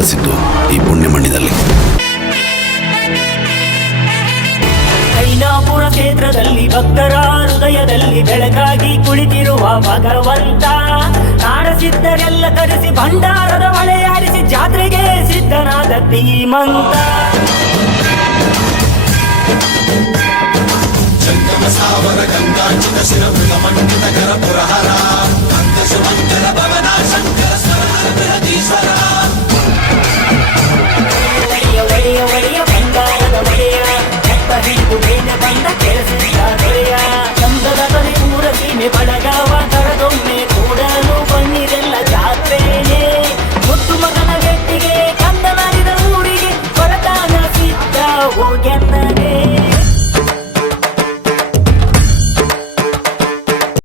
ನೆಲೆಸಿದ್ದು ಈ ಪುಣ್ಯಮಣ್ಣಿನಲ್ಲಿ. ಕೈಲಾಪುರ ಕ್ಷೇತ್ರದಲ್ಲಿ ಭಕ್ತರ ಹೃದಯದಲ್ಲಿ ಬೆಳಕಾಗಿ ಕುಳಿತಿರುವ ಭಗವಂತ, ನಾಡಸಿದ್ದರೆಲ್ಲ ಕರೆಸಿ ಭಂಡಾರದ ಮಳೆಯಾಡಿಸಿ ಜಾತ್ರೆಗೆ ಸಿದ್ಧನಾದ ಧೀಮಂತ. ಸಾವರ ಗಂಗಾಂಚಿತ ಶಿರ ಮೃಗ ಮಂಡಿತ ಕರ ಪುರಹರ